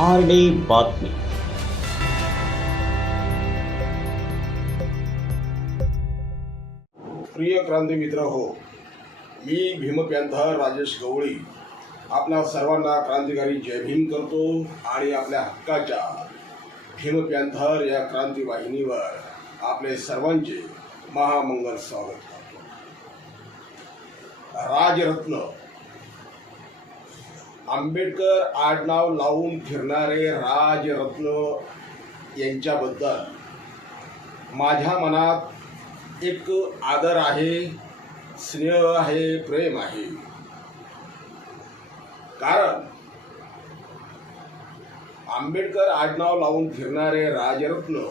R प्रिय क्रांती मित्र हो मी भीमपॅंथर राजेश गवळी आपल्या सर्वांना क्रांतिकारी जय भीम करतो आणि आपल्या हक्काच्या भीमपॅंथर या क्रांती वाहिनीवर आपले सर्वांचे महामंगल स्वागत करतो राजरत्न आंबेडकर आडनाव लावून फिरणारे राजरत्न यांच्याबद्दल माझ्या मनात एक आदर आहे स्नेह आहे प्रेम आहे कारण आंबेडकर आडनाव लावून फिरणारे राजरत्न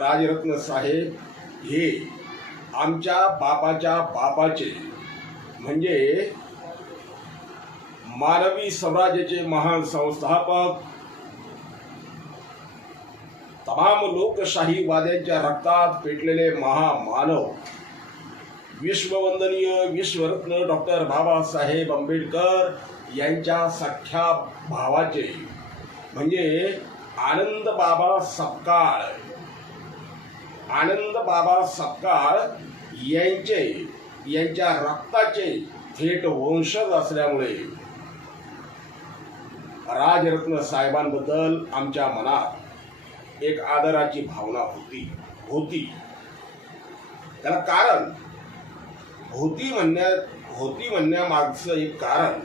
राजरत्न साहेब हे आमच्या बापाच्या बापाचे म्हणजे मानवी स्वराज्याचे महान संस्थापक तमाम लोकशाहीवाद्यांच्या रक्तात पेटलेले महामानव विश्ववंदनीय विश्वरत्न डॉक्टर बाबासाहेब आंबेडकर यांच्या सख्या भावाचे म्हणजे आनंद बाबा सपकाळ आनंद बाबा सपकाळ यांचे यांच्या रक्ताचे थेट वंशज असल्यामुळे राजरत्न साहेबांबद्दल आमच्या मनात एक आदराची भावना होती होती त्याला कारण होती म्हणण्या होती म्हणण्यामागचं एक कारण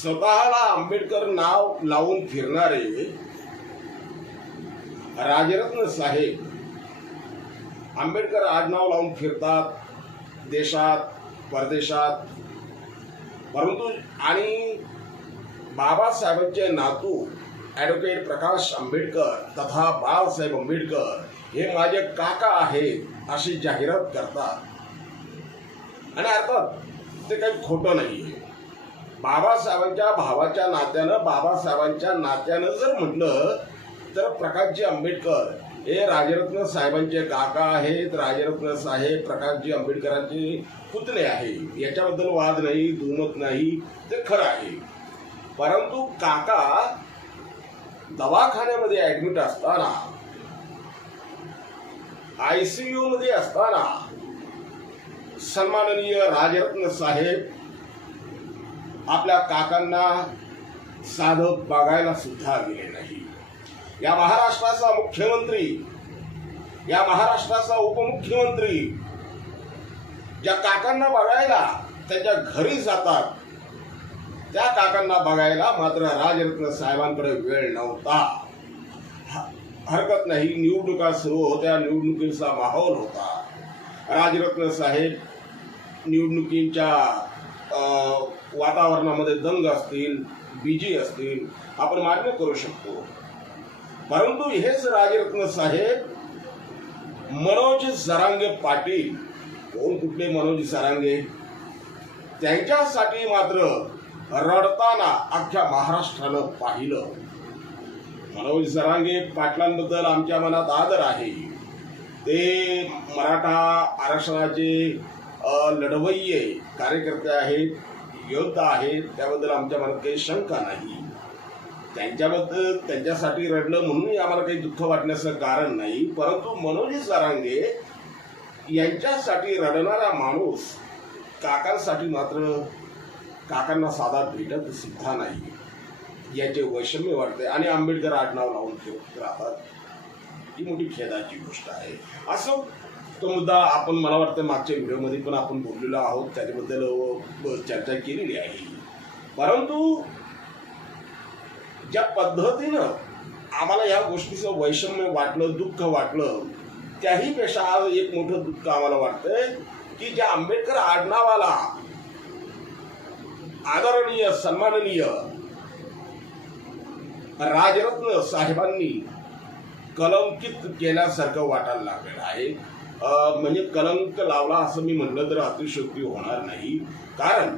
स्वतःला आंबेडकर नाव लावून फिरणारे राजरत्न साहेब आंबेडकर आडनाव लावून फिरतात देशात परदेशात परंतु आणि बाबासाहेबांचे नातू ॲडव्होकेट प्रकाश आंबेडकर तथा बाळासाहेब आंबेडकर हे माझे काका आहेत अशी जाहिरात करतात आणि अर्थात ते काही खोटं नाही आहे बाबासाहेबांच्या भावाच्या नात्यानं बाबासाहेबांच्या नात्यानं जर म्हटलं तर प्रकाशजी आंबेडकर हे राजरत्न साहेबांचे काका आहेत राजरत्न साहेब प्रकाशजी आंबेडकरांचे पुतणे आहे याच्याबद्दल वाद नाही दुमत नाही ते खरं आहे परंतु काका दवाखान्यामध्ये ऍडमिट असताना आयसीयू मध्ये असताना सन्माननीय राजरत्न साहेब आपल्या काकांना साधक बघायला सुद्धा गेले नाही या महाराष्ट्राचा मुख्यमंत्री या महाराष्ट्राचा उपमुख्यमंत्री ज्या काकांना बघायला त्यांच्या घरी जातात त्या काकांना बघायला मात्र राजरत्न साहेबांकडे वेळ नव्हता हरकत नाही निवडणुका सुरू होत्या निवडणुकीचा माहोल होता राजरत्न साहेब निवडणुकींच्या वातावरणामध्ये दंग असतील बिजी असतील आपण मान्य करू शकतो परंतु हेच राजरत्न साहेब मनोज सरांगे पाटील कोण कुठले मनोज सरांगे त्यांच्यासाठी मात्र रडताना अख्ख्या महाराष्ट्रानं पाहिलं मनोज सरांगे पाटलांबद्दल आमच्या मनात आदर आहे ते मराठा आरक्षणाचे लढवय्ये कार्यकर्ते आहेत योद्धा आहेत त्याबद्दल आमच्या मनात काही शंका नाही त्यांच्याबद्दल त्यांच्यासाठी रडलं म्हणून आम्हाला काही दुःख वाटण्याचं कारण नाही परंतु मनोजी सारांगे यांच्यासाठी रडणारा माणूस काकांसाठी मात्र काकांना साधा भेटत सुद्धा नाही याचे वैषम्य वाटते आणि आंबेडकर आडनाव लावून ठेवत राहतात ही मोठी खेदाची गोष्ट आहे असं तो मुद्दा आपण मला वाटतं मागच्या व्हिडिओमध्ये पण आपण बोललेलो आहोत त्याच्याबद्दल चर्चा केलेली आहे परंतु ज्या पद्धतीनं आम्हाला या गोष्टीचं वैषम्य वाटलं दुःख वाटलं त्याहीपेक्षा आज एक मोठं दुःख आम्हाला वाटतंय की ज्या आंबेडकर आडनावाला आदरणीय सन्माननीय राजरत्न साहेबांनी कलंकित केल्यासारखं वाटायला लागलेलं आहे म्हणजे कलंक लावला असं मी म्हणलं तर अतिशयोक्ती होणार नाही कारण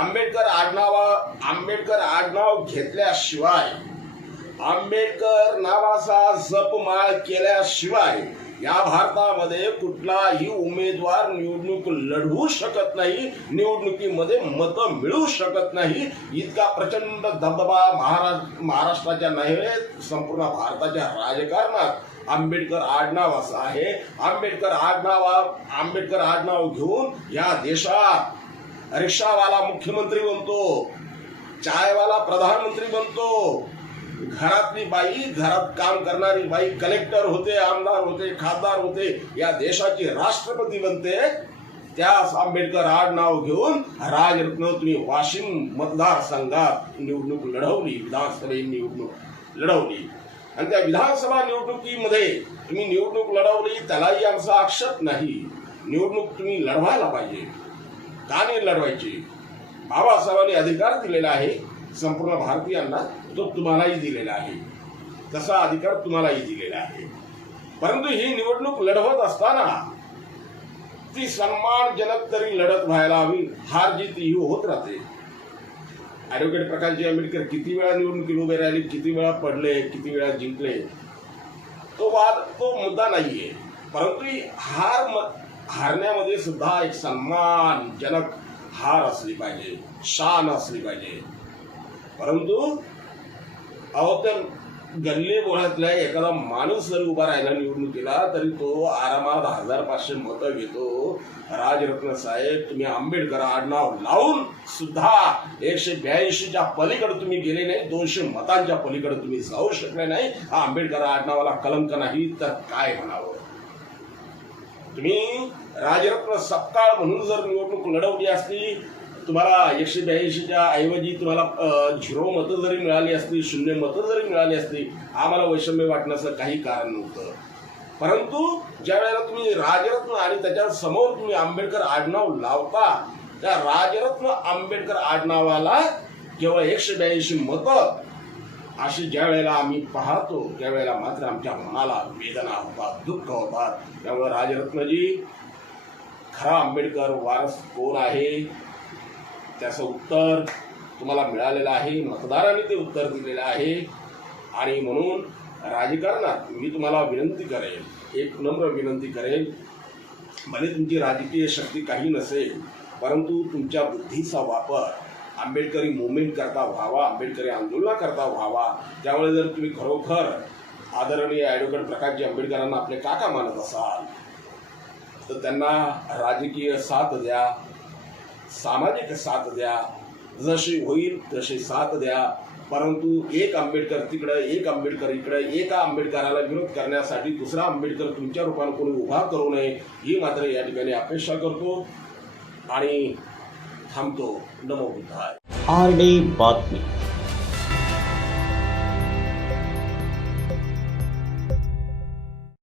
आंबेडकर आडनावा आंबेडकर आडनाव घेतल्याशिवाय आंबेडकर नावाचा जपमाळ केल्याशिवाय या भारतामध्ये कुठलाही उमेदवार निवडणूक लढवू शकत नाही निवडणुकीमध्ये मतं मिळू शकत नाही इतका प्रचंड धबधबा महाराष्ट्र महाराष्ट्राच्या नव्हे संपूर्ण भारताच्या राजकारणात आंबेडकर आडनाव असा आहे आंबेडकर आडनावा आंबेडकर आडनाव घेऊन या देशात रिक्षावाला मुख्यमंत्री बनतो चायवाला प्रधानमंत्री बनतो घरातली बाई घरात काम करणारी बाई कलेक्टर होते आमदार होते खासदार होते या देशाची राष्ट्रपती बनते त्यास आंबेडकर आड नाव घेऊन राजरत्न तुम्ही वाशिम मतदारसंघात निवडणूक लढवली विधानसभेत निवडणूक लढवली आणि त्या विधानसभा निवडणुकीमध्ये तुम्ही निवडणूक लढवली त्यालाही आमचा आक्षेप नाही निवडणूक तुम्ही लढवायला पाहिजे लढवायचे लढवायची बाबासाहेबांनी अधिकार दिलेला आहे संपूर्ण भारतीयांना तो तुम्हालाही दिलेला आहे तसा अधिकार तुम्हालाही दिलेला आहे परंतु ही निवडणूक लढवत असताना ती सन्मानजनक तरी लढत व्हायला हवी हार जीत ही होत राहते ॲडव्होकेट प्रकाशजी आंबेडकर किती वेळा निवडणुकीत उभे राहिले किती वेळा पडले किती वेळा जिंकले तो वाद तो मुद्दा नाहीये परंतु हार हारण्यामध्ये सुद्धा एक सन्मानजनक हार असली पाहिजे शान असली पाहिजे परंतु अहो तर गल्ली बोळातल्या एखादा माणूस जरी उभा निवडणूक निवडणुकीला तरी तो आरामात हजार पाचशे मतं घेतो राजरत्न साहेब तुम्ही आंबेडकर आडनाव लावून सुद्धा एकशे ब्याऐंशीच्या पलीकडे तुम्ही गेले नाही दोनशे मतांच्या पलीकडे तुम्ही जाऊ शकले नाही हा आंबेडकर आडनावाला कलंक नाही तर काय म्हणावं तुम्ही राजरत्न सत्ताळ म्हणून जर निवडणूक लढवली असती तुम्हाला एकशे ब्याऐंशीच्या ऐवजी तुम्हाला झिरो मतं जरी मिळाली असती शून्य मतं जरी मिळाली असती आम्हाला वैषम्य वाटण्याचं काही कारण नव्हतं परंतु ज्या वेळेला तुम्ही राजरत्न आणि त्याच्या समोर तुम्ही आंबेडकर आडनाव लावता त्या राजरत्न आंबेडकर आडनावाला केवळ एकशे ब्याऐंशी मतं अशी ज्या वेळेला आम्ही पाहतो त्यावेळेला मात्र आमच्या मनाला वेदना होतात दुःख होतात त्यामुळे राजरत्नजी खरा आंबेडकर वारस कोण आहे त्याचं उत्तर तुम्हाला मिळालेलं आहे मतदारांनी ते उत्तर दिलेलं आहे आणि म्हणून राजकारणात मी तुम्हाला विनंती करेन एक नम्र विनंती करेन भले तुमची राजकीय शक्ती काही नसेल परंतु तुमच्या बुद्धीचा वापर आंबेडकरी मुवमेंट करता व्हावा आंबेडकरी आंदोलना करता व्हावा त्यामुळे जर तुम्ही खरोखर आदरणीय ॲडव्होकेट प्रकाशजी आंबेडकरांना आपले काका मानत असाल तर त्यांना राजकीय साथ द्या सामाजिक साथ द्या जशी होईल तशी साथ द्या परंतु एक आंबेडकर तिकडं एक आंबेडकर इकडे एका आंबेडकराला विरोध करण्यासाठी दुसरा आंबेडकर तुमच्या रूपानं कोणी उभा करू नये ही मात्र या ठिकाणी अपेक्षा करतो आणि थांबतो नमो बुद्धाय आर आरडे बातमी